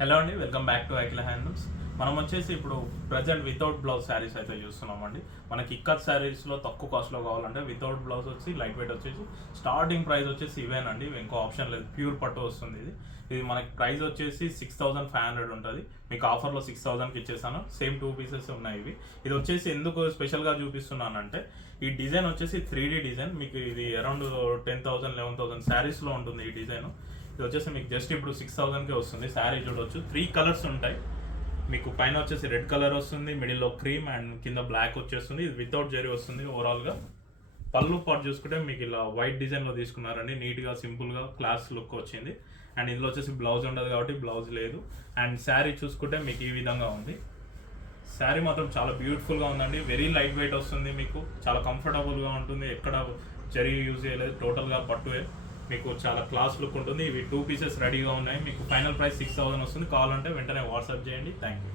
Hello అండి, welcome back to Akhila handlooms. మనం వచ్చేసి ఇప్పుడు ప్రజెంట్ వితౌట్ బ్లౌజ్ శారీస్ అయితే చూస్తున్నామండి. మనకి ఇక్కత్ శారీస్లో తక్కువ కాస్ట్లో కావాలంటే వితౌట్ బ్లౌజ్ వచ్చి లైట్ వెయిట్ వచ్చేసి స్టార్టింగ్ ప్రైస్ వచ్చేసి ఇవేనండి, ఇంకో ఆప్షన్ లేదు. ప్యూర్ పట్టు వస్తుంది. ఇది మనకి ప్రైస్ వచ్చేసి 6500 ఉంటుంది. మీకు ఆఫర్లో 6000కి ఇచ్చేసాను. సేమ్ 2 పీసెస్ ఉన్నాయి. ఇది వచ్చేసి ఎందుకు స్పెషల్గా చూపిస్తున్నానంటే ఈ డిజైన్ వచ్చేసి 3D డిజైన్. మీకు ఇది అరౌండ్ 10,000 11,000 శారీస్లో ఉంటుంది ఈ డిజైన్. ఇది వచ్చేసి మీకు జస్ట్ ఇప్పుడు 6000కే వస్తుంది. శారీ చూడవచ్చు, 3 కలర్స్ ఉంటాయి. మీకు పైన వచ్చేసి రెడ్ కలర్ వస్తుంది, మిడిల్లో క్రీమ్ అండ్ కింద బ్లాక్ వచ్చేస్తుంది. ఇది వితౌట్ జరీ వస్తుంది. ఓవరాల్గా పళ్ళు పాటు చూసుకుంటే మీకు ఇలా వైట్ డిజైన్లో తీసుకున్నారండి. నీట్గా సింపుల్గా క్లాస్ లుక్ వచ్చింది. అండ్ ఇందులో వచ్చేసి బ్లౌజ్ ఉండదు కాబట్టి బ్లౌజ్ లేదు. అండ్ శారీ చూసుకుంటే మీకు ఈ విధంగా ఉంది. శారీ మాత్రం చాలా బ్యూటిఫుల్గా ఉందండి. వెరీ లైట్ వెయిట్ వస్తుంది. మీకు చాలా కంఫర్టబుల్గా ఉంటుంది. ఎక్కడ జరీ యూజ్ చేయలేదు, టోటల్గా పట్టువే. మీకు చాలా క్లాస్ లుక్ ఉంటుంది. ఇవి 2 పీసెస్ రెడీగా ఉన్నాయి. మీకు ఫైనల్ ప్రైస్ 6000 వస్తుంది. కావాలంటే వెంటనే వాట్సాప్ చేయండి. Thank you.